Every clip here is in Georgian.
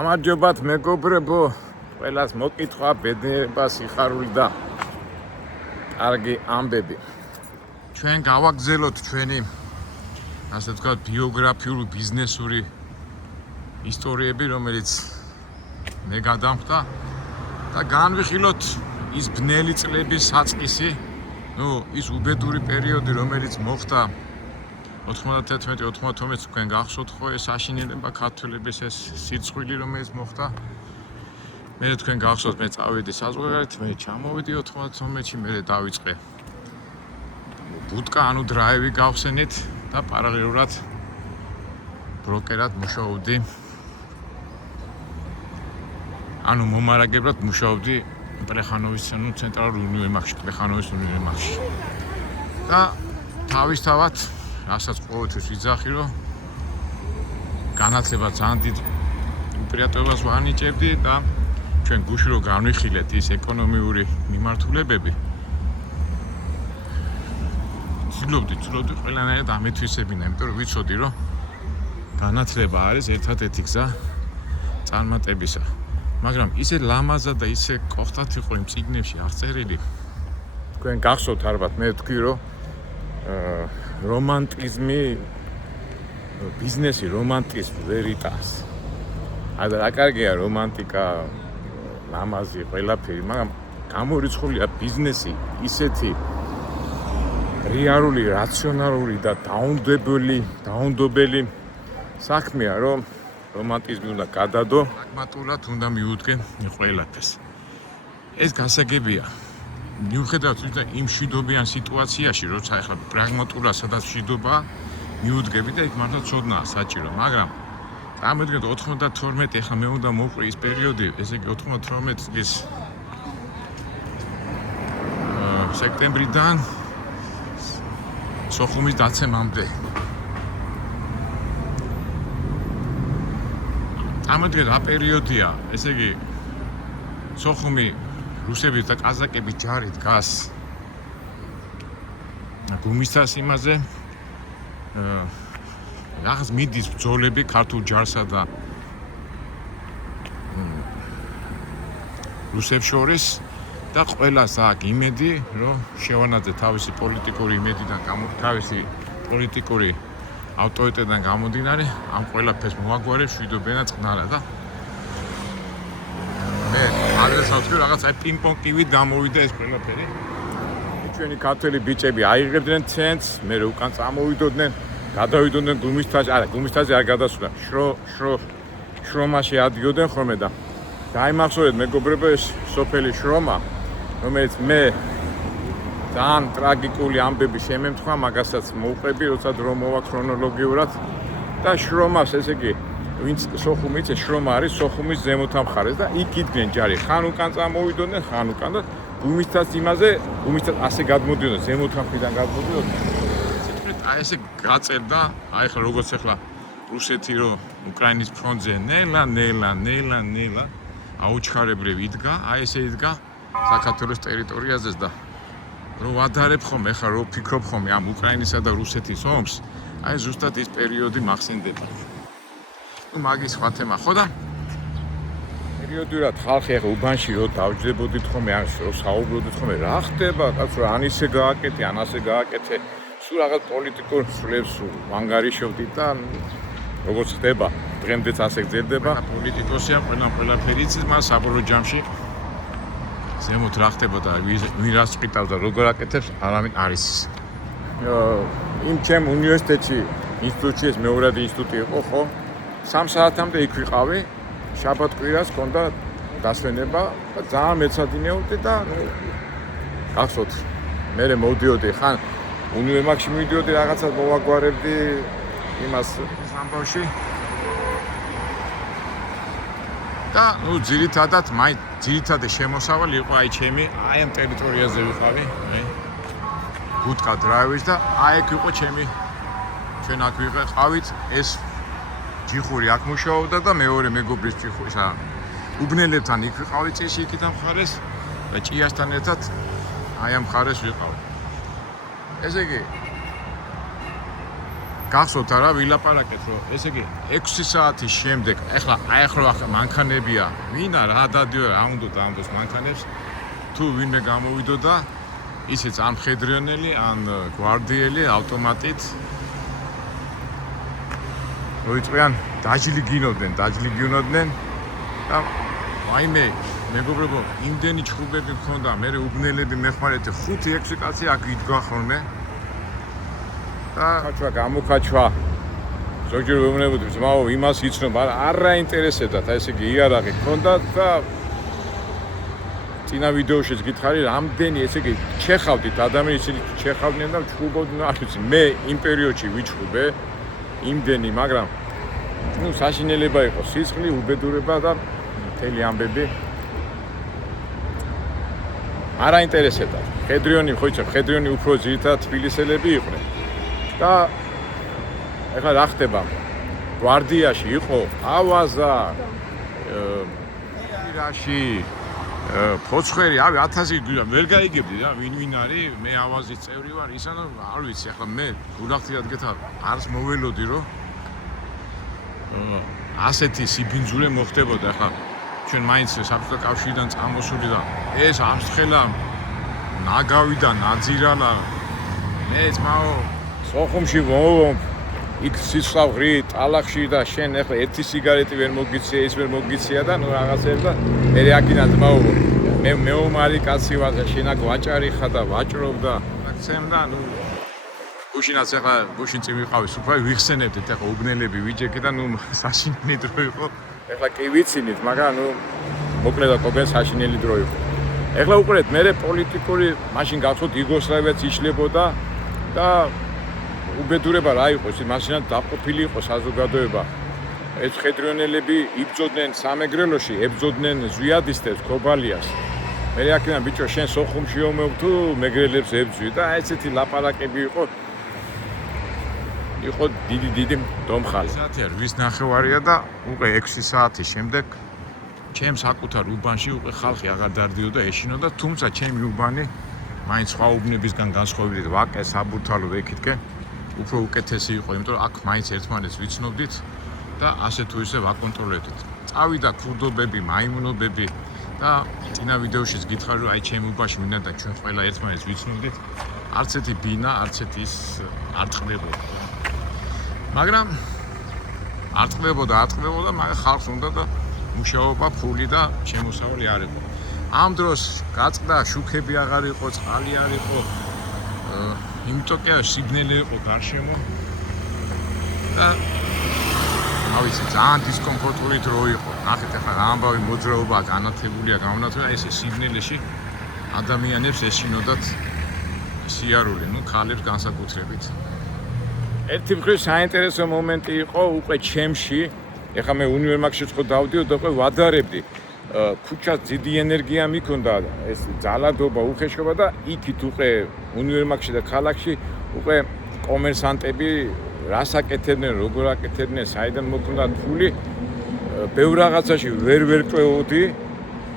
გამარჯობათ მეგობრებო, ყველას მოკითხვა, ბედნიერება, სიხარული და კარგი ამბები. ჩვენ გავაგზავნოთ ჩვენი, ასე ვთქვათ, ბიოგრაფიული, ბიზნესური ისტორიები, რომელიც მე გადამხდა და განვიხილოთ ის ბნელი წლების საწყისი, ის უბედური პერიოდი, რომელიც მოხდა 91-92 თქვენ გახსოვთ ხო ეს აშინელება ქართველების ეს სიძღვილი რომელიც მოხდა. მე თქვენ გახსოვთ მე წავედი საზღვარგარეთ, მე ჩამოვედი 92-ში, მე დავიწყე ბუტკა, ანუ დრაივი გავხსენით და პარალელურად ბროკერად მუშაობდი. ანუ მომარაგებლად მუშაობდი პრეხანოვის ცენტრალურ უნივერმაღში, პრეხანოვის უნივერმაღში. და თავისთავად რასაც ყოველთვის ვიძახი, რომ განათლება ძალიან დიდ უპირატესობას ვანიჭებდი და ჩვენ გუშინ რომ განვიხილეთ ის ეკონომიური მიმართულებები, ვცდილობდი ყველანაირად ამეთვისებინა, იმიტომ რომ ვიცოდი, რომ განათლება არის ერთადერთი გზა წარმატებისა. მაგრამ ისე ლამაზად და ისე კოხტად იყო იმ წიგნებში აღწერილი. თქვენ გახსოვთ ალბათ, მე ვთქვი, რომ რომანტიზმი, ბიზნესი რომანტიზმ ვერიტას. რა კარგია რომანტიკა, ლამაზი, ყველაფერი, მაგრამ გამორიცხულია ბიზნესი ისეთი რეალური, რაციონალური და დაუნდობელი საქმეა, რომ რომანტიზმი უნდა გადადო, პრაგმატულად უნდა მიუდგენ ყველაფერს. ეს გასაგებია. მიუხედავად იმ მშვიდობიან სიტუაციაში, როცა ახლა პრაგმატულად სადაც მშვიდობაა, მიუდგები და იქ მართლა ცოდნაა საჭირო, მაგრამ წარმოიდგინეთ 92, ახლა მე უნდა მოვყვი ის პერიოდი, ესე იგი 92 წლის სექტემბრიდან სოხუმის დაცემამდე. წარმოიდგინეთ რა პერიოდია, ესე იგი სოხუმი რუსების და კაზაკების ჯარი დგას გუმისთას იმაზე, რაღაც მიდის ბრძოლები ქართულ ჯარსა და რუსებს შორის და ყველას აქვს იმედი, რომ შევანაძე თავისი პოლიტიკური იმედიდან თავისი პოლიტიკური ავტორიტეტიდან გამომდინარე ამ ყველაფერს მოაგვარებს მშვიდობიანად წყნარად და მე აგრესავთ რომ რაღაც აი პინგ-პონგივით გამოვიდა ეს ყველაფერი. ჩვენი ქართველი ბიჭები აიღებდნენ ცენტს, მე უკან წამოვიდოდნენ, გადავიდოდნენ გუმისთაზე, გუმისთაზე არ გადასვლა, შრომაში ადიოდნენ ხოლმე და დაიმახსოვრეთ მეგობრებო ეს სოფელი შრომა, რომელიც მე ძალიან ტრაგიკული ამბები შემემთხვა, მაგასაც მოვყვები, როცა დრო მოვა ქრონოლოგიურად და შრომას, ესე იგი ვინც სოხუმი იცის, შრომა არის სოხუმის ზემოთა მხარეს და იქ იდგნენ ჯარი, ხან უკან წამოვიდოდნენ, ხან უკან და გუმისთას იმაზე, გუმისთას ასე გადმოდიოდნენ, ზემოთა მხრიდან გადმოდიოდნენ. აი ესე გაწერდა, აი ახლა როგორც ახლა რუსეთი რომ უკრაინის ფრონტზე ნელა აუჩქარებრივ იდგა, აი ესე იდგა საქართველოს ტერიტორიაზეც და რომ ვადარებ ხომ, ახლა რომ ვფიქრობ ხომ ამ უკრაინისა და რუსეთის ომს, აი ზუსტად ის პერიოდი მახსენდება. მაგის სხვა თემა ხო და პერიოდულად ხალხი ახლა უბანში რომ დავჯდებოდით ხომ, ან საუბრობდით ხომ, რა ხდება, კაცო, ან ისე გააკეთე, ან ასე გააკეთე. სულ რაღაც პოლიტიკურ სულებს ვანგარიშობდით და როგორც ხდება, დღემდეც ასე გრძელდება. პოლიტიკოსია, ყველაფერი იცის, მაგრამ საბოლოო ჯამში ზემოთ რა ხდება და ვინ რას წვითავს და როგორ აკეთებს, არავინ არ იცის. იმ ჩემ უნივერსიტეტში, ინსტიტუტში, ეს მეორადი ინსტიტუტი იყო, ხო? 3 საათამდე იქ ვიყავი, შაბათ-კვირას ჰქონდა დასვენება და ძალიან მეცადინეობდი და გახსოვთ, მე მოვდიოდი ხან უნივერმაღში მივიდიოდი, რაღაცას მოვაგვარებდი იმას ამბავში და ძირითადი შემოსავალი იყო აი ჩემი, აი ამ ტერიტორიაზე ვიყავი, ბუტკა დრაივის და აი აქ იყო ჩემი, ჩვენ აქ ვიყავით, ეს ჯიხური აქ მუშაობდა და მეორე მეგობრის ჯიხური, უბნელებთან იქ ვიყავი წიში იქიდან მხარეს და ჭიასთან ერთად აი ამ მხარეს ვიყავი. ესე იგი გახსოვთ არა ვილაპარაკეთ რომ ესე იგი 6 საათის შემდეგ ახლა მანქანებია ვინა რა დადიო რა უნდა დაამბოს მანქანებს თუ ვინმე გამოვიდოდა ისიც ან მხედრიონელი ან გვარდიელი ავტომატით მოიწვიან დაჯილი გინოდნენ და ვაიმე მეგობრებო იმდენი ჩხუბები მქონდა მე უბნელები მეხმარეთი 5-6 კაცი აქ იდგა ხოლმე და გამოკაჩვა ზოგჯერ ვეუბნებოდი ძმაო იმას იცნობ არ აინტერესებდათ ესე იგი იარაღი ჰქონდათ და წინა ვიდეოშიც გითხარი რამდენი ესე იგი ჩეხავდით ადამიანს ისინი ჩეხავდნენ და ჩხუბობდნენ არ ვიცი მე იმ პერიოდში ვიჩხუბე იმდენი მაგრამ ნუ საშინელება იყო სისხლი უბედურება და მთელი ამბები არ აინტერესებდათ მხედრიონი ხო იცი მხედრიონი უფრო ძირითადად თბილისელები იყვნენ და ეხლა რა ხდება გვარდიაში იყო ავაზა ირაში ფოცხერი ავი 1000 ვერ გაიგებდი რა ვინ არის მე ავაზის წევრი ვარ ისანო არ ვიცი ახლა მე გულახდიად გეთა არს მოველოდი რომ ასეთი სიბინძურე მოხდებოდა ახლა ჩვენ მაინც საბჭოთა კავშირიდან წამოსული და ეს ამსხელა ნაგავიდან ნაძირალა მე ძმაო სოხუმში მოვომ იქ სისხლავრი ტალახში და შენ ახლა ერთი სიგარეტი ვერ მოგიცია ის ვერ მოგიცია და ნუ რაღაცები და მე აქინა ძმაო მე მეომარი კაცი ვარ და შენ აქ ვაჭარი ხარ და ვაჭრობ და აქცემ და ნუ გუშინაც ახლა გუშინ წინ ვიყავი სუფრა ვიხსენებდით ახლა უბნელები ვიჯექე და ნუ საშინელი დრო იყო ახლა კი ვიცინით მაგრამ ნუ მოკლედ კოგენ საშინელი დრო იყო ახლა უყურეთ მე პოლიტიკური მაშინ გახსოვთ იუგოსლავიაც იშლებოდა და უბედურება რა იყო ის მაშინაც დაყოფილი იყო საზოგადოება ეს მხედრიონელები იბრძოდნენ სამეგრელოში ებრძოდნენ ზვიადისტებს ქობალიას მე აქედან ბიჭო შენ სოხუმში ომობ თუ მეგრელებს ებძვი და ესეთი ლაპარაკები იყო დიდი დომხალი საათი 8:30 და უკვე 6 საათის შემდეგ ჩემს საკუთარ უბანში უკვე ხალხი აღარ დარდიოდა ეშინოდა თუმცა ჩემი უბანი მაინც სხვა უბნებისგან განსხვავებით ვაკე საბურთალო ვეკითკე უფრო უკეთესი იყო იმიტომ რომ აქ მაინც ერთმანეთს ვიცნობდით და ასე თუ ისე ვაკონტროლებდით წავიდა ქურდობები მაიმუნობები და წინა ვიდეოშიც გითხარი რომ აი ჩემი უბანში მინდა და ჩვენ ყველა ერთმანეთს ვიცნობდით არც ერთი ბინა არც ერთი ის არ წყდებოდა მაგრამ არ წყდებოდა მაგრამ ხალხს უნდა და მუშაობა ფული და შემოსავალი არ იყო ამ დროს გაწყდა შუქები აღარ იყო წყალი არ იყო იმიტომ კი სიგნალი იყო გარშემო და ავიცი ძალიან დისკომფორტული დრო იყო ნახეთ ახლა რა ამბავი მოძრაობაა განათებულია გამონათვლია ეს სიგნელიში ადამიანებს ეშინოდათ სიარული ნუ ქალებს განსაკუთრებით ერთი მხრივ საინტერესო მომენტი იყო უკვე ჩემში ეხლა მე უნივერმაგში ხო დავდიოდა უკვე ვადარებდი ქუჩას დიდი ენერგია მიქონდა ეს ძალადობა უხეშობა და იქით უკვე უნივერმაგში და ქალაქში უკვე კომერსანტები რას აკეთებდნენ როგორ აკეთებდნენ საიდან მოქონდათ ფული ბევრ რაღაცაში ვერ კვეოდი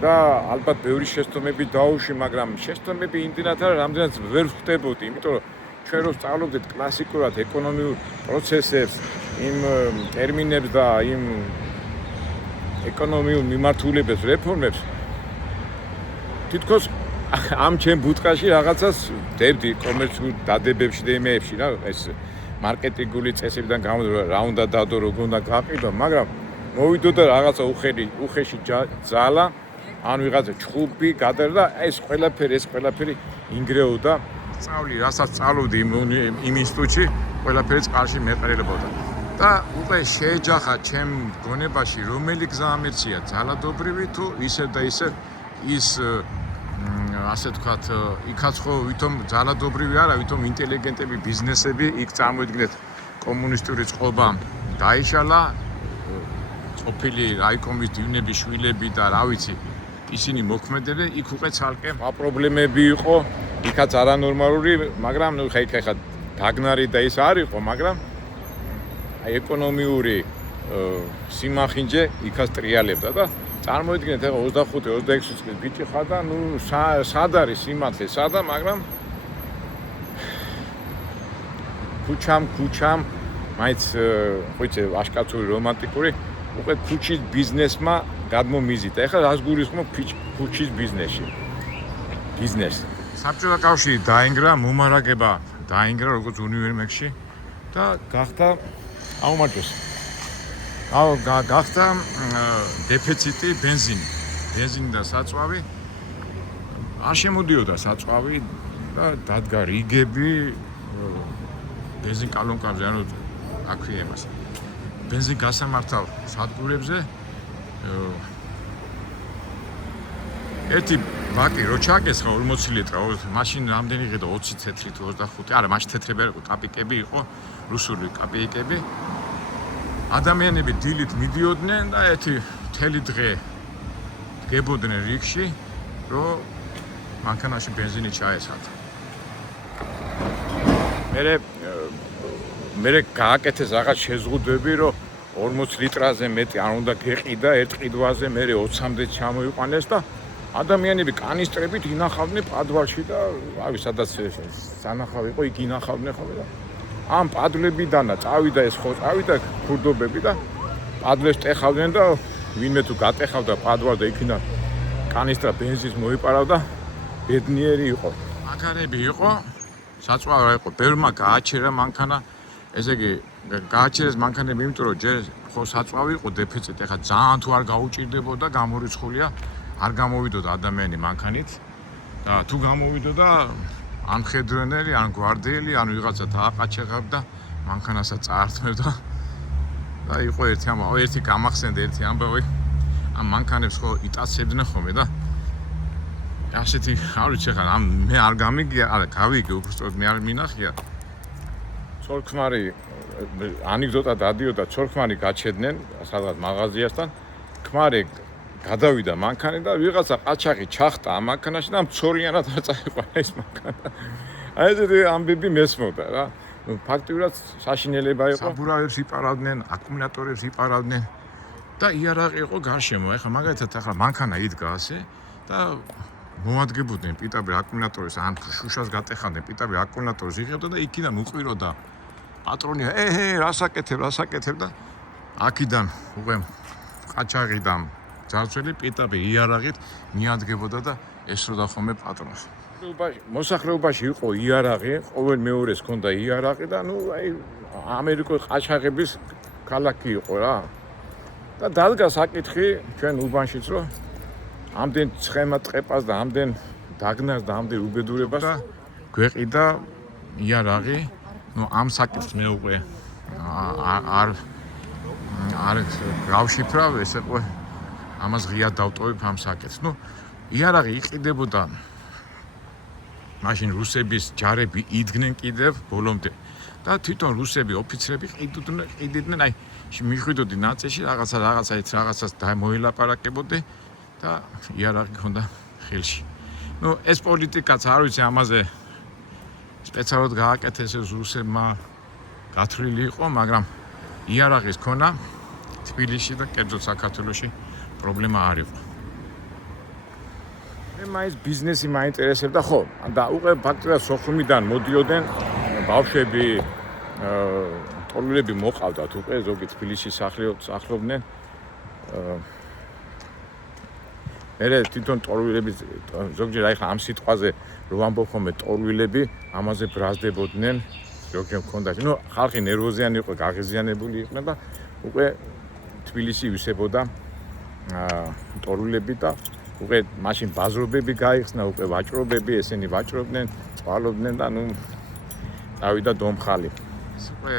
და ალბათ ბევრი შეცდომები დაუშვი მაგრამ შეცდომები იმდენად არა რამდენიც ვერ ვხდებოდი იმიტომ რომ ჩვენ რო სწავლობდით კლასიკურად ეკონომიურ პროცესებს იმ ტერმინებს და იმ ეკონომიურ მიმართულებებს რეფორმებს თითქოს ამ ჩემ ბუტყაში რაღაცას დებდი კომერციულ დადებებში და იმეებში რა ეს მარკეტინგული წესებიდან გამომდინარე რა უნდა დადო როგორ უნდა გაყიდო მაგრამ მოვიდოდა რაღაცა უხეში ძალა ან ვიღაცა ჩხუბი გადარდა ეს ყველაფერი ინგრეოდა სწავლი რასაც სწავლობდი იმ ინსტიტუტში ყველაფერი წყალში მეყრილებოდა და უკვე შეეჯახა ჩემ გონებაში რომელი გზა ამერცია ძალადობრივი თუ ისევ და ისევ ის ასე ვთქვათ იქაც ხო ვითომ ძალადობრივი არა ვითომ ინტელიგენტები ბიზნესები იქ წარმოიდგინეთ კომუნისტური წყობა დაიშალა ყოფილი რაიკომის დივნების შვილები და რა ვიცი ისინი მოქმედებდნენ იქ უკვე ცალკე პრობლემები იყო იქაც არანორმალური მაგრამ ნუ ხა დაგნარი და ის არ იყო მაგრამ აი ეკონომიური სიმახინჯე იქაც ტრიალებდა და წარმოიდგინეთ ახლა 25-26 წლის ბიჭი ხარ და ნუ სად არის სიმართლე სადა მაგრამ ქუჩამ მაინც ხუჩე აშკაცური რომანტიკური უკვე ქუჩის ბიზნესმა გადმომიზიდა. ეხლა რას გულისხმობ ქუჩის ბიზნესში? ბიზნესი. საბჭოთა კავშირი დაინგრა, მომარაგება დაინგრა როგორც უნივერმაგში და გახდა აუმარჯოს. გახდა დეფიციტი ბენზინი. ბენზინი და საწვავი არ შემოდიოდა საწვავი და დადგა რიგები ბენზინ კალონკებზე, ანუ აქვე იმას. ბენზინ გასამართავ სადგურებზე ერთი ბაკი რო ჩაკესხა 40 ლიტრა, მაშინ რამდენი ღირდა 20 ცეთრი თუ 25, არა, მაშინ თეთრები არ იყო, კაპიკები იყო, რუსული კაპიკები. ადამიანები დილით მიდიოდნენ და ერთი მთელი დღე დგებოდნენ რიგში, რომ მანქანაში ბენზინი ჩაესხათ. მე გააკეთეს რაღაც შეზღუდვები, რომ 40 litrაზე მეტი არ უნდა გეყიდა, ერთ ყიდვაზე მე 20-მდე ჩამოიყვანეს და ადამიანები კანისტრებით ინახავდნენ პადვალში და რავი, სადაც სანახავი იყო, იქ ინახავდნენ ხოლმე და ამ პადლებიდანა წავიდა ეს ხო, წავიდა ქურდობები და პადლებს ტეხავდნენ და ვინმე თუ გატეხავდა პადვალ და იქიდან კანისტრა ბენზინს მოიპარავდა, ბედნიერი იყო. მანქანები იყო, საწვავა იყო, ბევრმა გააჩერა მანქანა. ესე იგი, გააჩერეს მანქანები, იმიტომ რომ ჯერ ხო საწვავი იყო დეფიციტი, ეხლა ძალიან თუ არ გაუჭირდებოდა, გამორიცხულია, არ გამოვიდოდა ადამიანი მანქანით და თუ გამოვიდოდა ან მხედრენელი, ან გვარდიელი, ან ვიღაცა დააყაჩაღებდა, მანქანასაც წაართმევდა და იყო ერთი გამახსენდა ერთი ამბავი, ამ მანქანებს ხო იტაცებდნენ ხოლმე და ასეთი, არ ვიცი ახლა მე არ გამიგია, არა, გავიგე უბრალოდ მე არ მინახია. ცოლ-ქმარი ანეკდოტა დადიოდა, ცოლ-ქმარი გაჩედნენ სადღაც მაღაზიასთან, ქმარი გადავიდა მანქანი და ვიღაცა ყაჩაღი ჩახტა ამ მანქანაში და მცორიანად არ წაიყვანა ეს მანქანა. აი ესეთი ამბები მესმოდა რა. ფაქტიურად საშინელება იყო. საბურავებს იპარავდნენ, აკუმულატორებს იპარავდნენ და იარაღი იყო გარშემო. ეხლა მაგალითად ახლა მანქანა იდგა ასე და მოადგებოდნენ პიტაბერ აკუმულატორებს, ან შუშას გატეხავდნენ პიტაბერ აკუმულატორს იღებდა და იქიდან უყვიროდა პატრონი, რასაკეთებ და აქიდან უკვე ყაჩაღიდან ძარცველი პიტაბი იარაღით მიადგებოდა და ესროდა ხოლმე პატრონს. მოსახლეობაში იყო იარაღი, ყოველ მეორეს ჰქონდა იარაღი და ნუ აი ამერიკული ყაჩაღების ქალაქი იყო რა. და დადგა საკითხი ჩვენ უბანშიც, რომ ამდენ ცხემა ტყეპას და ამდენ დაგნას და ამდენ უბედურებას და გვეყიდა იარაღი. ნუ ამ საკითხს მე უკვე არ გავშიფრავ, ესე ყო ამას ღია დავტოვებ ამ საკითხს. ნუ იარაღი იყიდებოდა მაშინ რუსების ჯარები იდგნენ კიდევ ბოლომდე და თვითონ რუსები ოფიცრები ყიდიდნენ, აი მიხვიდოდი ნაწილში რაღაცას მოილაპარაკებოდი და იარაღი ჰქონდა ხელში. ნუ ეს პოლიტიკაც არ ვიცი ამაზე სპეციალურად გააკეთეს ეს რუსებმა გათვლილი იყო, მაგრამ იარაღის ქონა თბილისში და კერძოდ საქართველოში პრობლემა არ იყო. მე მაინც ბიზნესი მაინტერესებდა ხო და უკვე ფაქტობრივად სოხუმიდან მოდიოდნენ ბავშვები, ტორვილები მოყავდათ უკვე ზოგი თბილისში სახლობდნენ. მე თვითონ ტორვილები ზოგჯერ აი ხა ამ სიტყვაზე რო ამბობ ხოლმე ტორვილები ამაზე ბრაზდებოდნენ, ზოგჯერ მქონდა. ნუ ხალხი ნერვოზიანი იყო, გაღიზიანებული იყვნენ და უკვე თბილისი ვისებოდა ტორვილები და უკვე მაშინ ბაზრობები გაიხსნა, უკვე ვაჭრობები, ესენი ვაჭრობდნენ, წყალობდნენ და ნუ დავიდა დომხალი. უკვე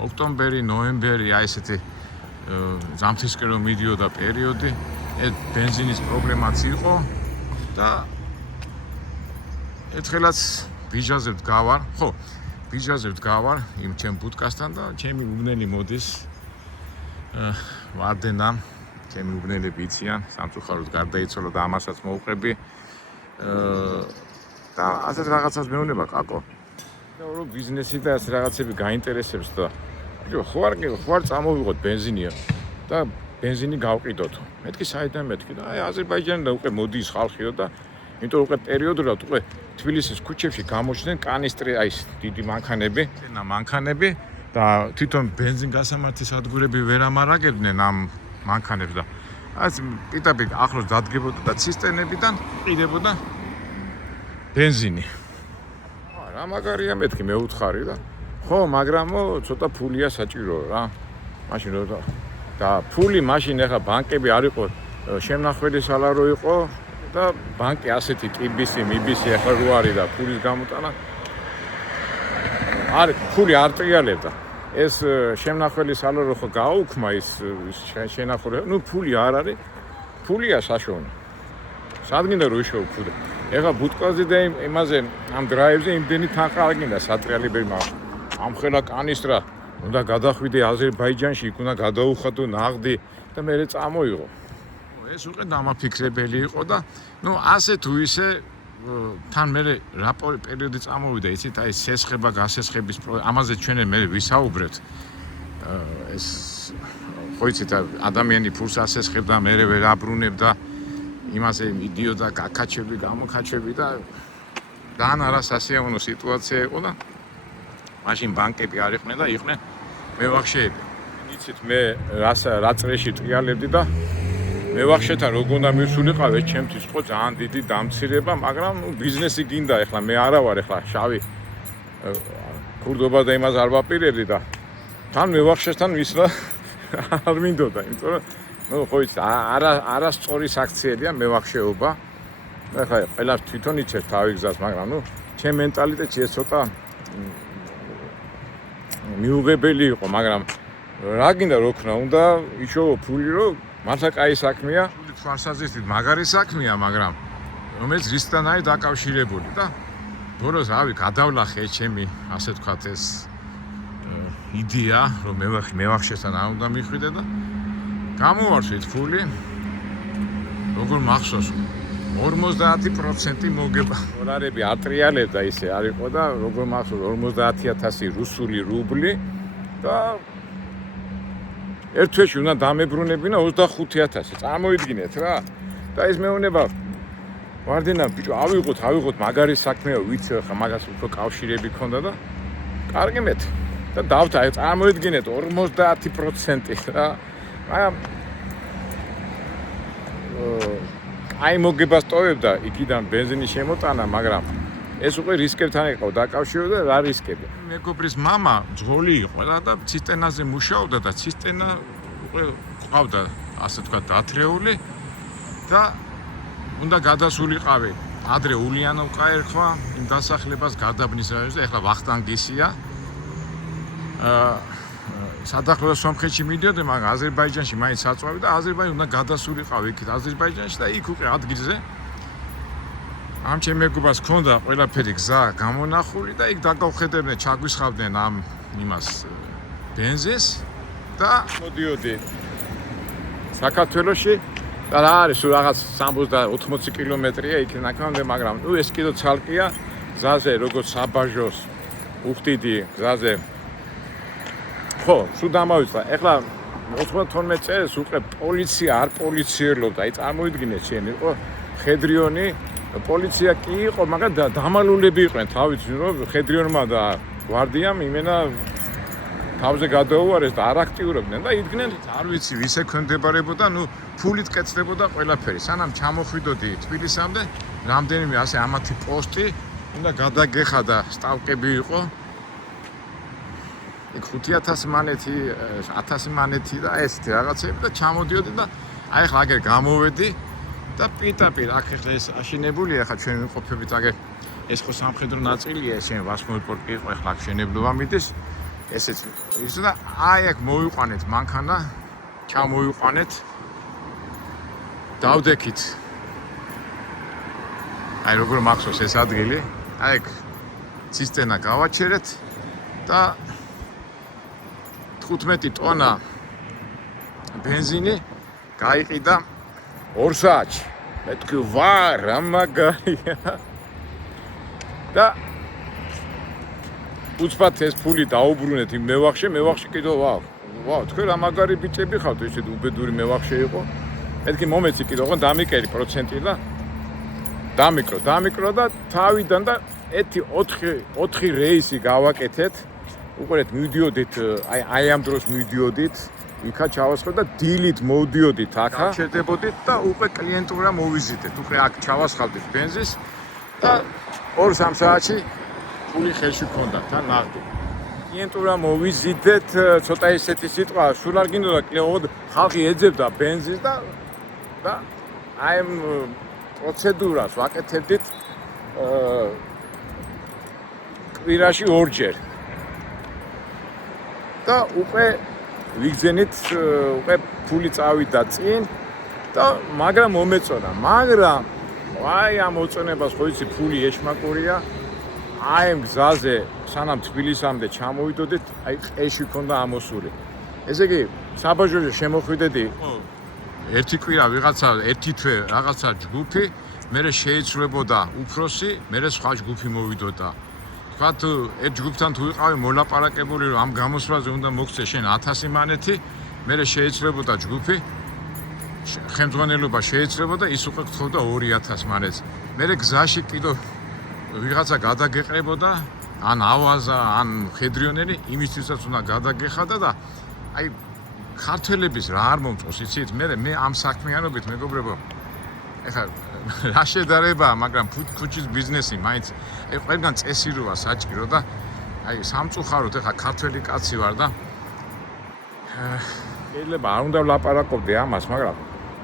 ოქტომბერი, ნოემბერი აი ესეთი ზამთრისკენ რომ მიდიოდა პერიოდი, ბენზინის პრობლემაც იყო და ერთხელაც ბიჟაზე ვდგავარ, ხო, ბიჟაზე ვდგავარ იმ ჩემ ბუდკასთან და ჩემი უბნელი მოდის ვარდენა, ჩემი უბნელები იციან, სამწუხაროდ გარდაიცვალა და ამასაც მოვუყები და ასეთ რაღაცას მეუნება ყაკო. რომ ბიზნესი და ეს რაღაცები გაინტერესებს და ხო არ წამოვიღოთ ბენზინია და ბენზინი გავყიდოთ. მეთქი საიდან მეთქი და აი აზერბაიჯანიდან უკვე მოდის ხალხიო და იმიტომ უკვე პერიოდულად უკვე თბილისის ქუჩებში გამოჩნდნენ კანისტრი, აი დიდი მანქანები და თვითონ ბენზინგასამართი სადგურები ვერ ამარაგებდნენ ამ მანქანებს და აი პიტაპიტ ახლოს დადგებოდა და ცისტერნებიდან ყიდებოდა ბენზინი. რა მაგარია მეთქი მეუთხარი და ხო, მაგრამო ცოტა ფულია საჭირო რა. მაშინ და ფული მაშინ ახლა ბანკები არ იყო, შემნახველი სალარო იყო და ბანკი ასეთი ტიბისი, მიბისი ახლა რო არის და ფულის გამოტანა არ ფული არ ტრიალებდა. ეს შემნახველი სალარო ხო გააუქმა ის შენახული, ნუ ფული არ არის, ფულია საშოვნი. სადგინდა რო იშოვ ფული. ეხლა ბუტკაზე და იმაზე ამ დრაივზე იმდენი თანხა არ გინდა სატრიალებები მაგრამ ამ ხელა კანისტრა უნდა გადახვიდე აზერბაიჯანში, იქ უნდა გადაუხადო ნაღდი და მე წამოიღო. ეს უკვე დამაფიქრებელი იყო და ნუ ასე თუ ისე თან მე რა პერიოდი წამოვიდა, იცით, აი სესხება, გასესხების ამაზე ჩვენ მე ვისაუბრეთ. ეს ხო იცით, ადამიანი ფულს ასესხებდა, მე ვერ აბრუნებდა იმაზე მიდიოდა გაკაჩები, გამოკაჩები და ძალიან არასასიამოვნო სიტუაცია იყო და მაშინ ბანკები არ იყვნენ და იყვნენ მევახშეები. იცით, მე რა წრეში ტრიალებდი და მევახშეთან როგორ უნდა მივსულიყავ, ეს ჩემთვის იყო ძალიან დიდი დამცირება, მაგრამ ბიზნესი გინდა ეხლა, მე არა ვარ ეხლა შავი ქურდობა და იმას არ ვაპირებდი და თან მევახშეთან ვისვლა არ მინდოდა, იმიტომ რომ ნუ ხო იცი, არასწორი საქციელია მევახშეობა. ეხლა ყველას თვითონ იცეს თავი გზას, მაგრამ ნუ ჩემ მენტალიტეტში ეს ცოტა მიუღებელი იყო, მაგრამ რა გინდა რო ქნა, უნდა იშოვო ფული, რომ მართლა კაი საქმეა. ფული თვალსაზრისით მაგარი საქმეა, მაგრამ რომელიც რისთან არის დაკავშირებული და ბოლოს რავი გადავლახე ჩემი ასე ვთქვათ ეს იდეა, რომ მევახშესთან არ უნდა მიხვიდე და გამოვარსვით ფული. როგორ მახსოვს 50% მოგება. დოლარები არ ტრიალებდა ისე არ იყო და როგორ მახსოვს 50,000 რუსული რუბლი და ერთ თვეში უნდა დამებრუნებინა 25,000. წარმოიდგინეთ რა. და ეს მეუბნება ვარდენა ბიჭო, ავიღოთ მაგარი საქმეა, ვიცი ხა მაგას უფრო კავშირები ქონდა და კარგი მეთ. და დავთა, წარმოიდგინეთ 50% რა. მაგრამ აი მოგებას ტოვებდა იქიდან ბენზინის შემოტანა, მაგრამ ეს უკვე რისკებთან იყო დაკავშირებული და რა რისკები. მეგობრის მამა ძღოლი იყო და ცისტერნაზე მუშაობდა და ცისტერნა უკვე ყავდა ასე ვთქვათ დათრეული და უნდა გადასულიყავი. ადრე ულიანოვკა ერქვა იმ დასახლებას გადაბნის რაიონზე, ეხლა ვახტანგისია. სადახლოს სომხეთში მიდიოდი, მაგრამ აზერბაიჯანში მაინც საწვავი და აზერბაიჯანში უნდა გადასულიყავი იქით აზერბაიჯანში და იქ უკვე ადგილზე ამ ჩემ მეგობას ჰქონდა ყველაფერი გზა გამონახული და იქ დაგავხედებდნენ, ჩაგვისხავდნენ ამ იმას ბენზინს და მოდიოდი საქართველოში და რა არის სულ რაღაც 60-80 კილომეტრია იქ ნაკამდე, მაგრამ ნუ ეს კიდევ ცალკეა გზაზე, როგორც საბაჟოს უხდიდი გზაზე. ხო, სულ დამავიწყდა. ეხლა 92 წელს უკვე პოლიცია არ პოლიციელობდა. აი წარმოიდგინეთ შენ, იყო ხედრიონი, პოლიცია კი იყო, მაგრამ დამალულები იყვნენ, თავით რომ ხედრიონმა და გვარდიამ იმენა თავზე გადაუარეს და არ აქტიურობდნენ და იდგნენ, არ ვიცი, ვის ექვემდებარებოდა, ნუ ფულით კეთდებოდა ყველაფერი. სანამ ჩამოხვიდოდი თბილისამდე, რამდენიმე ასე ამათი პოსტი, უნდა გადაგეხადა, სტავკები იყო. იქ 5,000 მანეთი, 1000 მანეთი და ესეთი რაღაცები და ჩამოდიოდი და აი ახლა აგერ გამოვედი და პიტაპიტ აქ ახლა ეს აშენებულია, ახლა ჩვენ ვიმყოფებით აგერ ეს ხო სამხედრო ნაწილია, ეს შენ ვასმოეპორტი იყო, ახლა აქ შენებლობა მიდის. ესეც ის და აი აქ მოვიყვანეთ მანქანა, ჩამოვიყვანეთ. დავდექით. აი როგორ მახსოვს ეს ადგილი. აი აქ ცისტერნა გავაჩერეთ და 15 ტონა ბენზინი გაიყიდა 2 საათში. მეთქი ვარ, რა მაგარია. და უცბად ეს ფული დაუბრუნეთ იმ მევახში კიდევ ვაუ, თქვენ რა მაგარი ბიჭები ხართ, ისეთ უბედური მევახში იყო. მეთქი მომეცი კიდევ ხო დამიკერი პროცენტი და დამიკრო და თავიდან და 4 რეისი გავაკეთეთ. უყურეთ, მივდიოდით, აი ამ დროს მივდიოდით, იქა ჩავასხოთ და დილით მოვდიოდით აქა, შედებოდით და უკვე კლიენტურა მოვიზიდეთ. უკვე აქ ჩავასხავდით ბენზინს და 2-3 საათში ფული ხელში გქონდათ, თან ნაღდი. კლიენტურა მოვიზიდეთ, ცოტა ისეთი სიტყვა, სულ არ გინდოდა კლეოდ ხალხი ეძებდა ბენზინს და აი ამ პროცედურას ვაკეთებდით კვირაში 2-ჯერ. და უკვე ვიგზენით, უკვე ფული წავიდა წინ და მაგრამ მომეწონა, მაგრამ აი ამ მოწონებას ხო იცი ფული ეშმაკურია. აი ამ გზაზე სანამ თბილისამდე ჩამოვიდოდით, აი ყეში ქონდა ამოსული. ესე იგი, საბაჟოზე შემოხვიდედი ერთი კვირა ვიღაცა ერთი თვე რაღაცა ჯგუფი, მერე შეიცვლებოდა უფროსი, მერე სხვა ჯგუფი მოვიდოდა. თქვათ ერთ ჯგუფთან თუ ვიყავი მოლაპარაკებული, რომ ამ გამოსვლაზე უნდა მოგცე შენ 1000 მანეთი, მერე შეიცვლებოდა ჯგუფი, ხელმძღვანელობა შეიცვლებოდა, ის უკვე გთხოვდა 2000 მანეთს. მერე გზაში კიდო ვიღაცა გადაგეყრებოდა, ან ავაზა, ან ხედრიონელი, იმისთვისაც უნდა გადაგეხადა და აი ქართველების რა არ მომწონს, იცით? მე ამ საქმიანობით მეგობრებო, ეხლა რა შედარებაა, მაგრამ ქუჩის ბიზნესი მაინც აი ყველგან წესი როა საჭირო და აი სამწუხაროდ ეხლა ქართველი კაცი ვარ და შეიძლება არ უნდა ვლაპარაკობდე ამას, მაგრამ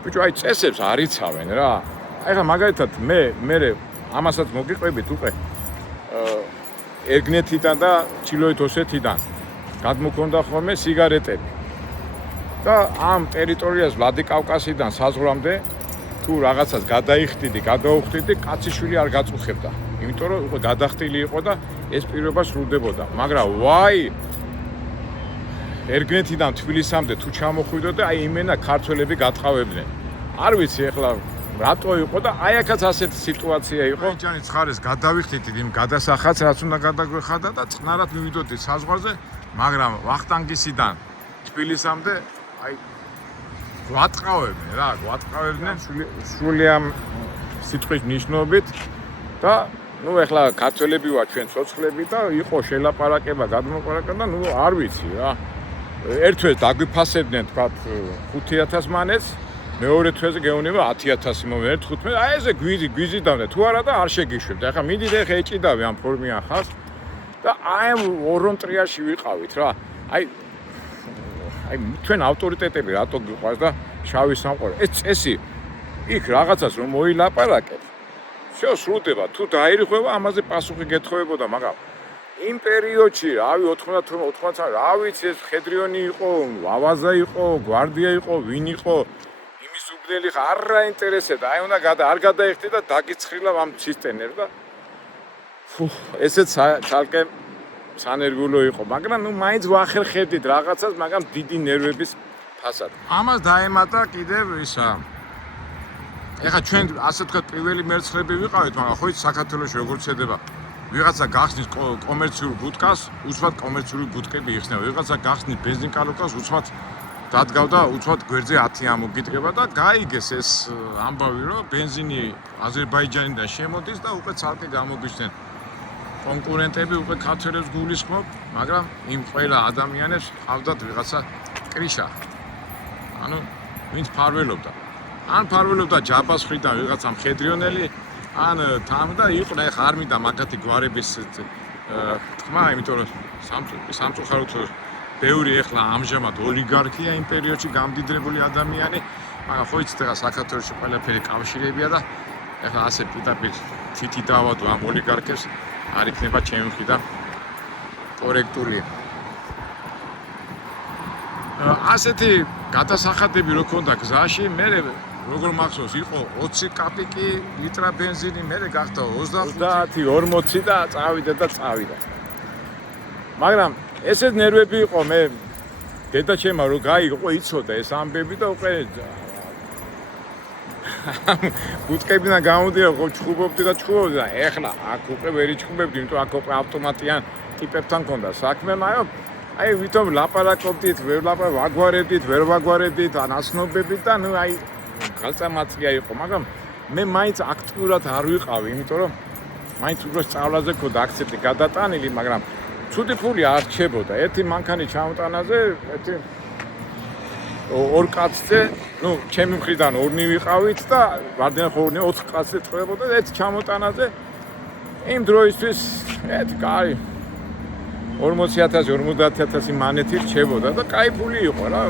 ბიჭო აი წესებს არიცავენ რა. აი ხა მაგალითად მე ამასაც მოგიყვებით უკვე ერგნეთიდან და ჩილოეთ ოსეთიდან გადმოქონდა ხოლმე სიგარეტები. და ამ ტერიტორიას ვლადიკავკასიდან საზღვრამდე თუ რაღაცას გადაუხდიდი, კაციშვილი არ გაწუხებდა. იმიტომ რომ უკვე გადახტილი იყო და ეს პირობა სრულდებოდა. მაგრამ ვაი ერგნეთიდან თბილისამდე თუ ჩამოხვიდო და აი იმენა ქართველები გატყავებდნენ. არ ვიცი ეხლა რატო იყო და აი აქაც ასეთი სიტუაცია იყო. ჯანი ცხარეს გადავიხდით იმ გადასახადს, რაც უნდა გადაგვეხადა და წყნარად მივიდოდით საზღვარზე, მაგრამ ვახტანგისიდან თბილისამდე აი გვატყავებდნენ სრულიად სიტყვის ნიშნობით და ნუ ეხლა ქართველები ვარ ჩვენ ცოცხლები და იყო შელაპარაკება, გადმოპარაკება და ნუ არ ვიცი რა. ერთ თვეს დაგვიფასებდნენ თქვა 5000 მანეთს, მეორე თვეზე გეუბნება 10000 მომერ 15. აი ესე გვიზიდავდნენ თუ არა და არ შეგიშვებთ. ეხლა მიდით ეხა ეჭიდავი ამ ფორმიან ხალხს და აი ამ ორონტრიაში ვიყავით რა. აი თქვენ ავტორიტეტები რატო გიყვარს და შავი სამყარო. ეს წესი იქ რაღაცას რომ მოილაპარაკეთ. всё სრულდება. თუ დაირღვევა ამაზე პასუხი გეთხოვებოდა, მაგრამ იმ პერიოდში, რავი 90 რა ვიცი ეს ხედრიონი იყო, ავაზა იყო, გვარდია იყო, ვინ იყო, იმის უბნელი ხა არ აინტერესებდა. აი უნდა არ გადაიხდი და დაგიცხრილა ამ ცისტენერ და ესეც ცალკე სანერგულო იყო, მაგრამ ნუ მაინც ვახერხებდით რაღაცას, მაგრამ დიდი ნერვების ფასად. ამას დაემატა კიდევ ისა. ეხლა ჩვენ ასე თქვა პირველი მერცხლები ვიყავით, მაგრამ ხო იცი საქართველოში როგორ ცედება. ვიღაცა გახსნის კომერციულ ბუტკას, უცბად კომერციული ბუტკები იხსნება. ვიღაცა გახსნის ბენზინკალოკას, უცბად დადგავდა, უცბად გვერდზე 10 ამოგიტყება და გაიგეს ეს ამბავი, რომ ბენზინი აზერბაიჯანიდან შემოდის და უკვე ცალკე გამოგვიჩნდნენ. კონკურენტები უკვე ქართველებს გულისხმობ, მაგრამ იმ ყველა ადამიანებს ყავდათ ვიღაცა კრიშა. ანუ ვინც ფარველობდა. ან ფარველობდა ჯაბას ხრიდან ვიღაცა მხედრიონელი, ან თან და იყო ეხა არ მინდა მაგათი გვარების თქმა, იმიტომ რომ სამწუხაროდ ბევრი ეხლა ამჟამად ოლიგარქია იმ პერიოდში გამდიდრებული ადამიანი, მაგრამ ხო იცით ეხლა საქართველოში ყველაფერი კავშირებია და ეხლა ასე პირდაპირ თითი დავადო ამ ოლიგარქებს არ იქნება ჩემი მხრიდან კორექტული. ასეთი გადასახადები რო ქონდა გზაში, მე როგორ მახსოვს, იყო 20 კაპიკი ლიტრა ბენზინი, მე გახდა 25, 40 და წავიდა. მაგრამ ესეც ნერვები იყო, მე დედაჩემმა რო გაიგო, იცოდა ეს ამბები და უკვე ბუტკებიდან გამოდია, ხო ჩხუბობდი და ეხლა აქ უკვე ვერ იჩხუბებდი, იმიტომ აქ უკვე ავტომატიან ტიპებთან ქონდა საქმე, მაგრამ აი ვითომ ლაპარაკობდით, ვერ ვაგვარებდით, ვერ ვაგვარებდით, ანაცნობებით და ნუ აი გალწამაცია იყო, მაგრამ მე მაინც აქტიურად არ ვიყავი, იმიტომ რომ მაინც უფრო სწავლაზე ქონდა აქცენტი გადატანილი, მაგრამ ცუდი ფული არ რჩებოდა. ერთი მანქანი ჩამოტანაზე, ერთი ორ კაცზე, ну, ჩემი მხრიდან ორნი ვიყავით და ვარდიან ხოლმე 4 კაცზე წვებოდა და ერთ ჩამოტანაზე იმ დროისთვის ერთი კაი 40,000 50,000 მანეთი რჩებოდა და კაი ფული იყო რა.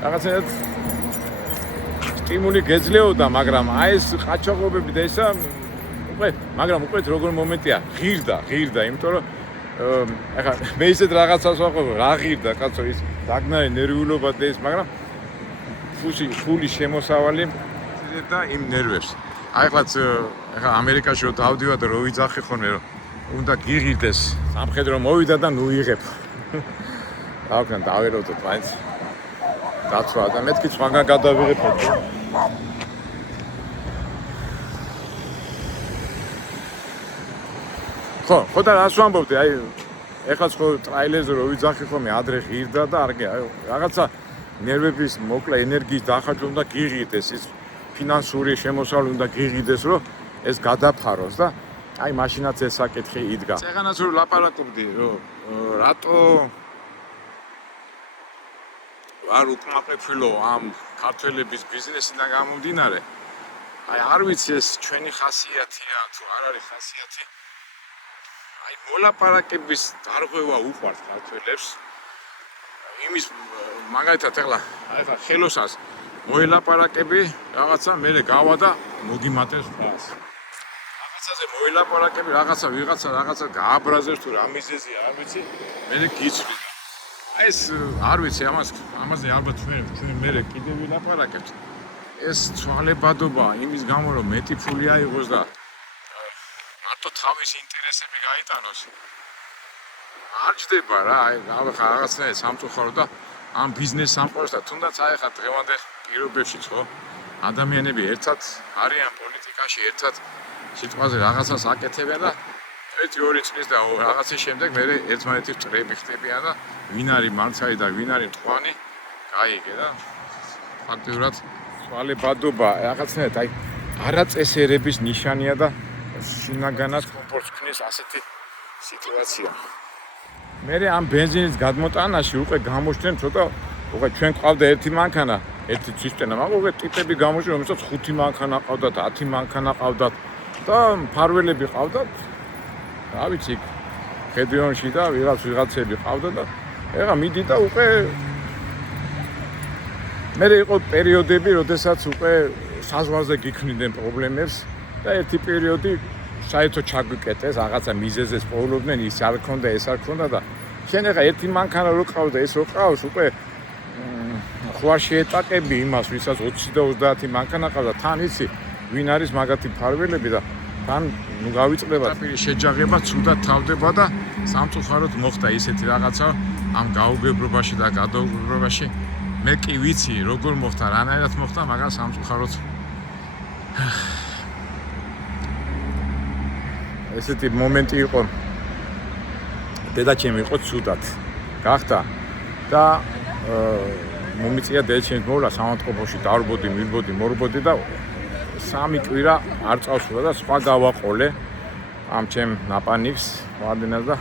რაღაცნაირად სტიმული გეძლეოდა, მაგრამ აი ეს ყაჩაღობები და ისა მაგრამ უკვე როგორ მომენტია, ღირდა, იმიტომ რომ ეხლა მე ისეთ რაღაცას ვაყობ, რა ღირდა, კაცო ის დაგნაე ნერვიულობა და ის, მაგრამ ფული შემოსავალი და იმ ნერვებს. აი ეხლა ამერიკაში რო დავდივარ და რო ვიძახი ხოლმე რომ უნდა გიღირდეს, სამხედრო მოვიდა და ნუ იღებ. აუქან დავეროდოთ მაინც. დაცვა და მეთქი სხვაგან გადავიღებ. ხო და რას ვამბობდი, აი ეხლა ხო ტრაილერზე რო ვიძახი ხოლმე ადრე ღირდა და არ აი რაღაცა ნერვების მოკლა ენერგიის დახარჯვა უნდა გიღირდეს, ის ფინანსური შემოსავალი უნდა გიღირდეს, რომ ეს გადაფაროს და აი მაშინაც ეს საკითხი იდგა. წეღანაც რო ლაპარაკობდი, რომ რატო არ უკმაყოფილო ამ ქართველების ბიზნესიდან გამომდინარე. აი არ ვიცი ეს ჩვენი ხასიათია თუ არ არის ხასიათი. აი მოლაპარაკების დარღვევა უყვართ ქართველებს. იმის მაგალითად ეხლა ხელოსას მოელაპარაკები რაღაცა მე გავა და მოგიმატებს ფას. რაღაცაზე მოელაპარაკები რაღაცა გააბრაზებს თუ რა მიზეზია არ ვიცი მე გიცვლი. აი ეს არ ვიცი ამაზე ალბათ ჩვენ მე კიდევ ვილაპარაკებთ. ეს ცვალებადობა იმის გამო რომ მეტი ფული აიღოს და მარტო თავის ინტერესები გაიტანოს. არ ჯდება რა, აი რაღაცნაირად სამწუხარო და ამ ბიზნეს სამყაროს და თუნდაც აი ხა დღევანდელ პირობებშიც ხო ადამიანები ერთად არიან პოლიტიკაში, ერთად სიტყვაზე რაღაცას აკეთებენ და 1-2 წლის და რაღაცის შემდეგ მე ერთმანეთის წრეები ხდებიან და ვინ არის მარცხარი და ვინ არის მტყვანი, გაიგე და ფაქტიურად ცვალებადობა რაღაცნაირად აი არაწესერების ნიშანია და შინაგანად კომფორტს ქმნის ასეთი სიტუაცია. მე ამ ბენზინის გადმოტანაში უკვე გამოჩნდნენ ცოტა უკვე ჩვენ ყავდა ერთი მანქანა, ერთი ცისტერნა, მაგრამ უკვე ტიპები გამოჩნდნენ, რომელსაც 5 მანქანა ყავდათ, 10 მანქანა ყავდათ და მფარველები ყავდათ. რა ვიცი, ხედვიონში და ვიღაცები ყავდა და ეხა მიდი და უკვე მე იყო პერიოდები, როდესაც უკვე საზღვარზე გიქმნიდნენ პრობლემებს და ერთი პერიოდი საერთოდ ჩაგვიკეტეს, რაღაცა მიზეზებს პოულობდნენ, ის არ ქონდა, ეს არ ქონდა და შენ ეხა ერთი მანქანა რო ყავდა, ეს რო ყავს, უკვე ხوار შეეტაკები იმას, ვისაც 20 და 30 მანქანა ყავდა, თან იცი, ვინ არის მაგათი ფარველები და თან ნუ გავიწყდება პირი შეჯაღება, ცუდად თავდება და სამწუხაროდ მოხდა ისეთი რაღაცა ამ გაუგებრობაში და გადაუგებრობაში. მე კი ვიცი, როგორ მოხდა, რანაირად მოხდა, მაგრამ სამწუხაროდ ესეთი მომენტი იყო. დედაჩემი იყო ცუდად. გახდა და მომიწია დედაჩემს მოვლა სამავთყოფოში დავრბოდი, მივბოდი, მორბოდი და 3 კვირა არ წავსულა და სხვა გავაყოლე ამ ჩემ ნაპანიკს ვარდენას და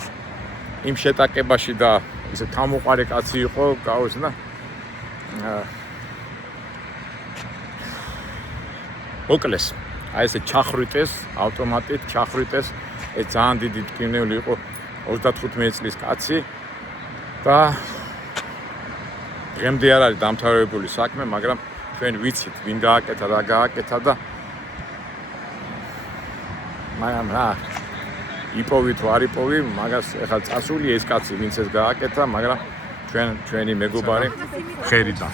იმ შეტაკებაში და ესე თამოყარე კაცი იყო, გავეს და მოკლეს. აი ესე ჩახრიტეს, ავტომატით ჩახრიტეს. ეს ძალიან დიდი ტკივნეული იყო 35 წლის კაცი და დღემდე არ არის დამთავრებული საქმე, მაგრამ ჩვენ ვიცით, ვინ გააკეთა, რა გააკეთა და მაგრამ რა იპოვი თუ არ იპოვი, მაგას ეხლა წასული ეს კაცი, ვინც ეს გააკეთა, მაგრამ ჩვენი მეგობარი ხერიდან.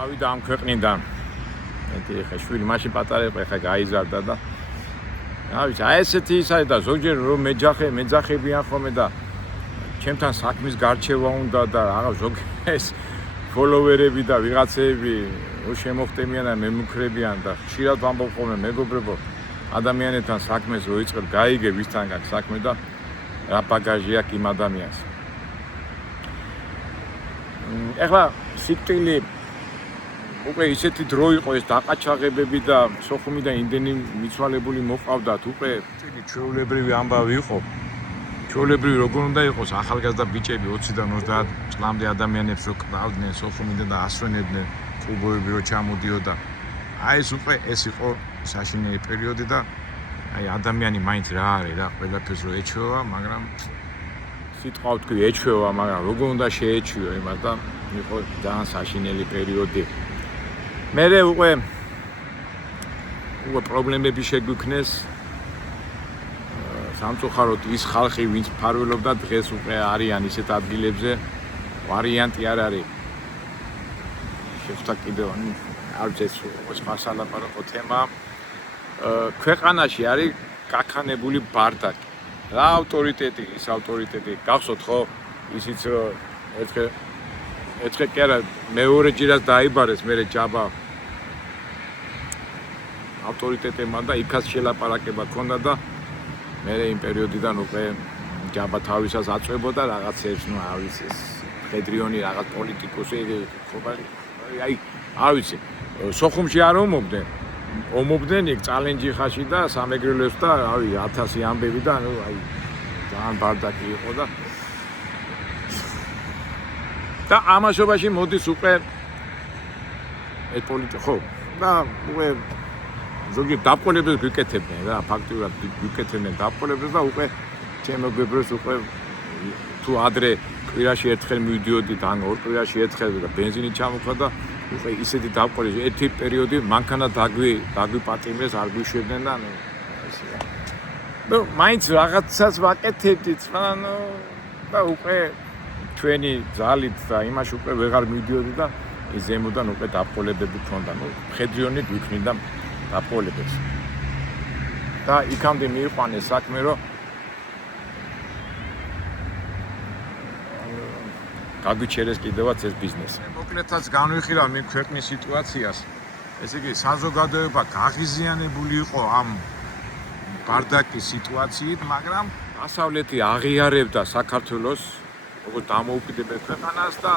ავიდა ამ ქვეყნიდან. ეხლა შვილი მაშინ პატარა იყო, ეხლა გაიზარდა და რა ვიცი, აი ესეთი ის არის და ზოგჯერ რომ მეძახებიან ხოლმე და ჩემთან საქმის გარჩევა უნდა და რაღაც ზოგი ეს ფოლოვერები და ვიღაცები შემოხტემიან და მემუქრებიან და ხშირად ვამბობ ხოლმე მეგობრებო, ადამიანებთან საქმეს რო იწყებ, გაიგე ვისთან გაქვს საქმე და რა ბაგაჟი აქვს იმ ადამიანს. ეხლა სიკვდილი უკვე ისეთი დრო იყო, ეს დაყაჩაღებები და სოხუმიდან იმდენი მიცვალებული მოყავდათ, უკვე ჩვეულებრივი ამბავი იყო ჩვეულებრივი როგორ უნდა იყოს ახალგაზრდა ბიჭები 20-დან 30 წლამდე ადამიანებს რო კრავდნენ სოხუმიდან და ასვენებდნენ კლუბოები რო ჩამოდიოდა. აი ეს იყო საშინელი პერიოდი და აი ადამიანი მაინც რა არის რა ყველაფერს რო ეჩვევა, მაგრამ სიტყვა ვთქვი ეჩვევა, მაგრამ როგორ უნდა შეეჩვიო იმას და იყო ძალიან საშინელი პერიოდი. მერე უკვე პრობლემები შეგვიქნეს. სამწუხაროდ ის ხალხი, ვინც მფარველობდა დღეს უკვე არიან ისეთ ადგილებზე, ვარიანტი არ არის. შევხვდა კიდევ არ ვიცი სხვა სალაპარაკო თემა. ქვეყანაში არის გაქანებული ბარდაკი. რა ავტორიტეტი, ის ავტორიტეტი გახსოვთ ხო? ისიც რომ ერთხელ კი არა მეორე ჯერაც დაიბარეს მერე ჯაბა ავტორიტეტებმა და იქაც შელაპარაკება ქონდა და მერე იმ პერიოდიდან უკვე ჯაბა თავისას აწვებოდა რაღაცებს, ნუ არ ვიცი, ფედრიონი რაღაც პოლიტიკოსი აი არ ვიცი, სოხუმში არ ომობდნენ იქ წალენჯი ხაში და სამეგრელოს და აი 1000 ამბები და ნუ აი ძალიან ბარდაკი იყო და ამასობაში მოდის უკვე ეს ხო და უკვე ზოგი დაპყრობებს გვიკეთებდნენ რა, ფაქტიურად გვიკეთებდნენ დაპყრობებს და უკვე ჩემოგებროს უკვე თუ ადრე კვირაში ერთხელ მივიდიოდი და ან ორ კვირაში ერთხელ და ბენზინი ჩამოხდა და უკვე ისეთი დაპყრობები ერთი პერიოდი მანქანა დაგვიპატიმრეს არ გვიშვებდნენ და ნუ მაინც რაღაცას ვაკეთებდით, ანუ და უკვე ჩვენი ძალით და იმაში უკვე ვეღარ მივიდიოდი და ის ზემოდან უკვე დაპყრობები ქონდა, ნუ ფედრიონი გვიქნიდა დაპყრობებს. და იქამდე მიიყვანეს საქმე, რომ გაგვიჩერეს კიდევაც ეს ბიზნესი. მოკლედაც განვიხილავ მე ქვეყნის სიტუაციას. ესე იგი, საზოგადოება გაღიზიანებული იყო ამ ბარდაკის სიტუაციით, მაგრამ დასავლეთი აღიარებდა საქართველოს როგორც დამოუკიდებელ ქვეყანას და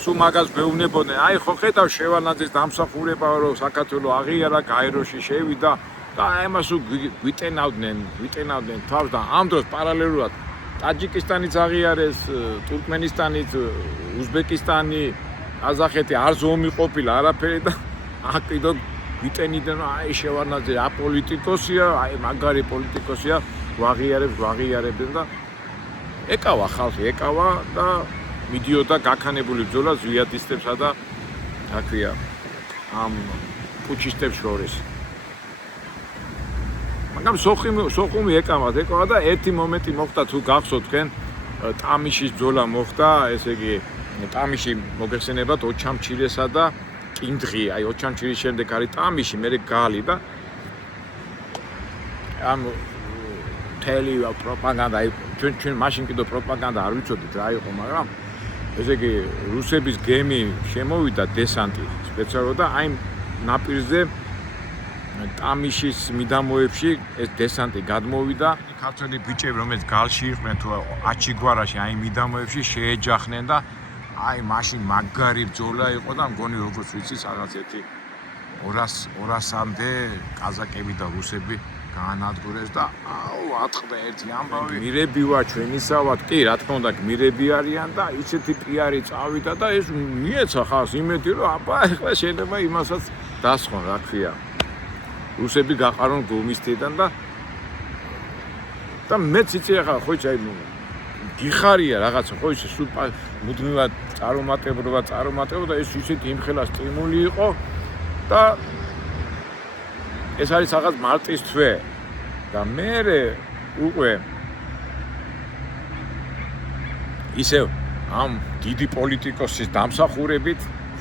სულ მაგას მეუბნებოდნენ. აი ხო ხედავ შევალანძის დამსახურება რომ საქართველოს აღიარა, გაეროში შევიდა და აი ამას გვიტენავდნენ თავს და ამ დროს პარალელურად ტაჯიკისტანიც აღიარეს, თურქმენისტანიც, უზბეკისტანი, ყაზახეთი არ ზომი ყოფილა არაფერი და აკიდო გვიტენიდნენ რომ აი შევალანძე აპოლიტიკოსია, აი მაგარი პოლიტიკოსია, გვაღიარებდნენ და ეკავა ხალხი, და მიდიოდა გაქანებული ბრძოლა ზვიადისტებსა და რა ქვია ამ პუჩისტებს შორის. მაგრამ სოხუმი ეკავა და ერთი მომენტი მოხდა თუ გახსოვთ თქვენ ტამიშის ბრძოლა მოხდა, ესე იგი ტამიში მოგეხსენებათ ოჩამჩირესა და კინდღი, აი ოჩამჩირის შემდეგ არის ტამიში, მერე გალი და ამ თელი პროპაგანდა, ჩვენ მაშინ კიდევ პროპაგანდა არ ვიცოდით რა იყო, მაგრამ ესე იგი რუსების გემი შემოვიდა დესანტი სპეციალურად და აი ნაპირზე ტამიშის მიდამოებში ეს დესანტი გადმოვიდა. ქართველი ბიჭები რომელიც გალში იყვნენ თუ აჩიგვარაში აი მიდამოებში შეეჯახნენ და აი მაშინ მაგარი ბრძოლა იყო და მგონი როგორც ვიცი რაღაც ერთი 200-მდე კაზაკები და რუსები განადგურეს და ატყდა ერთი ამბავი გმირები ვარ ჩვენისა ვარ, კი რა თქმა უნდა გმირები არიან და ისეთი პიარი წავიდა და ეს მიეცა ხალხს იმედი რომ აბა ეხლა შეიძლება იმასაც დასხონ რა ქვია რუსები გაყარონ გუმისთიდან და მეც იცი ახლა ხო იცი აი გიხარია რაღაცა ხო იცი სულ მუდმივად წარუმატებლობა და ეს ისეთი იმხელა სტიმული იყო და ეს არის რაღაც მარტის თვე და მერე უკვე ისევ ამ დიდი პოლიტიკოსის დამსახურებით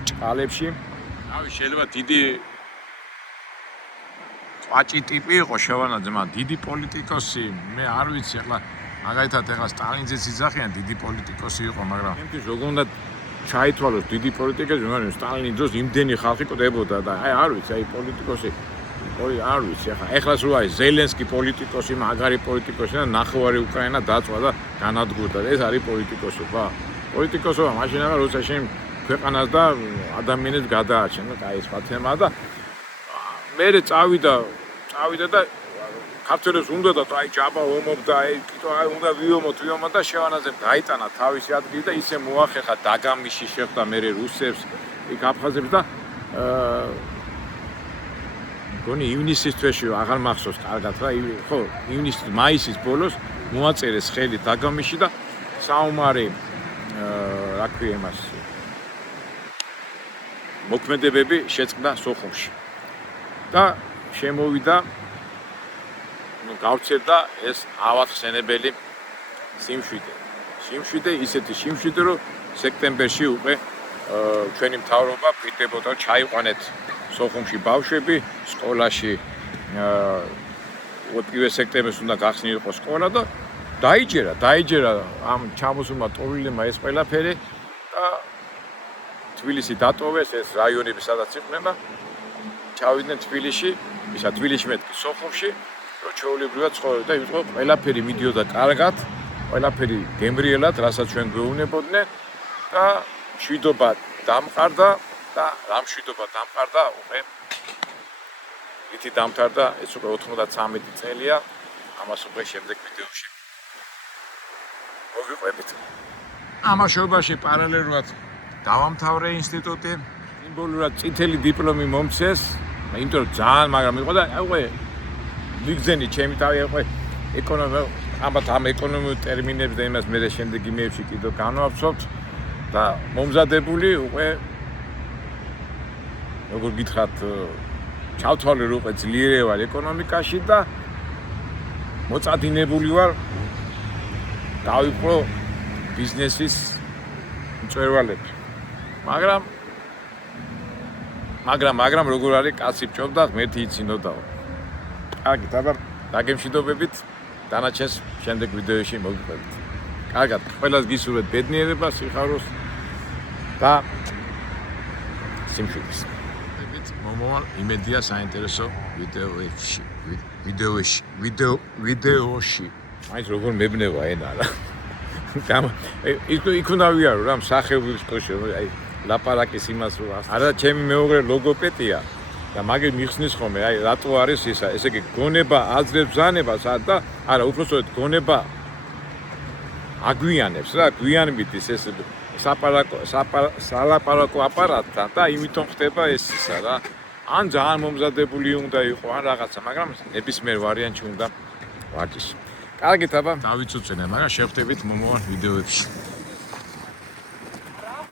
ჭალებში რავი შეიძლება დიდი ყვაჭი ტიპი იყო შევალანძე, მაგრამ დიდი პოლიტიკოსი მე არ ვიცი ახლა მაგალითად ახლა სტალინძეც იძახიან დიდი პოლიტიკოსი იყო, მაგრამ იმის როგორ უნდა ჩაითვალოს დიდი პოლიტიკოსი, მაგრამ სტალინის დროს იმდენი ხალხი კვდებოდა და აი არ ვიცი აი პოლიტიკოსი არ ვიცი ახლა სულ არის ზელენსკი პოლიტიკოსი, მაგარი პოლიტიკოსი და ნახევარი უკრაინა დაწვა და განადგურდა. ეს არის პოლიტიკოსობა. პოლიტიკოსობა მაშინ აღარ რუსეთში ქვეყანას და ადამიანებს გადაარჩენდა, აი ეს სხვა თემაა და მერე წავიდა და ქართველებს უნდა და აი ჯაბა ომობდა, აი უნდა ვიომოთ და შევანაძემ დაიტანა თავისი ადგილი და ისე მოახერხა დაგამიში შეხვდა მე რუსებს, იქ აფხაზებს და გონი ივნისის თვეში აღარ მახსოვს კარგად რა, ხო, ივნისის მაისის ბოლოს მოაწერეს ხელი დაგამიში და საომარი რა ქვია იმას მოქმედებები შეწყდა სოხუმში. და შემოვიდა გავცერდა ეს ავახსენებელი სიმშვიდე ისეთი სიმშვიდე რომ სექტემბერში უკვე ჩვენი მთავრობა პირდებოდა ჩაიყვანეთ სოხუმში ბავშვები სკოლაში 1 სექტემბერს უნდა გახსნილიყო სკოლა და დაიჯერა ამ ჩამოსულმა ტოვილებმა ეს ყველაფერი და თბილისი დატოვეს ეს რაიონები სადაც იყვნენ და ჩავიდნენ თბილისში მეთქი სოხუმში რომ ჩვეულებრივად ცხოვრობდნენ და იყო ყველაფერი მიდიოდა კარგად ყველაფერი გემრიელად რასაც ჩვენ გვეუბნებოდნენ და მშვიდობა დამყარდა და რამ მშვიდობა დამყარდა უკვე ითი დამთავრდა ეს უკვე 93 წელია ამას უკვე შემდეგ ვიდეოში მოგიყვებით ამაშობაში პარალელურად დავამთავრე ინსტიტუტი სიმბოლურად წითელი დიპლომი მომცეს იმიტომ რომ ძალიან მაგრამ იყო და უკვე ვიგზენი ჩემი თავი უკვე ამ ეკონომიურ ტერმინებს და იმას მე შემდეგ იმეებში კიდევ განვავსოთ და მომზადებული უკვე როგორ გითხრათ ჩავთვალე რომ უკვე ძლიერი ვარ ეკონომიკაში და მოწადინებული ვარ დავიპყრო ბიზნესის მწვერვალები მაგრამ როგორ არის კაცი ბჭობდა ღმერთი იცინოდაო კარგი დაბა დაგემშვიდობებით დანარჩენს შემდეგ ვიდეოში მოგიყვებით კარგად ყველას გისურვებთ ბედნიერება სიხაროს და სიმშვიდეს მომავალ იმედია საინტერესო ვიდეოში მაინც როგორ მებნება ენა რა იქ უნდა ვიარო რა მსახიობის კოშე აი ლაპარაკის იმას რო არა ჩემი მეუღლე ლოგოპედია და მაგე მიხსნის ხოლმე აი რატო არის ისა ესე იგი გონება აძლევს ბრძანებას და არა უბრალოდ გონება აგვიანებს რა გვიანებით ეს სალაპარაკო აპარატთან და იმითომ ხდება ეს ისა რა ან ძალიან მომზადებული უნდა იყო ან რაღაცა მაგრამ ნებისმიერ ვარიანტში უნდა ვარჯიში კარგით აბა დავიცუცენე მაგრამ შევხვდებით მომავალ ვიდეოებში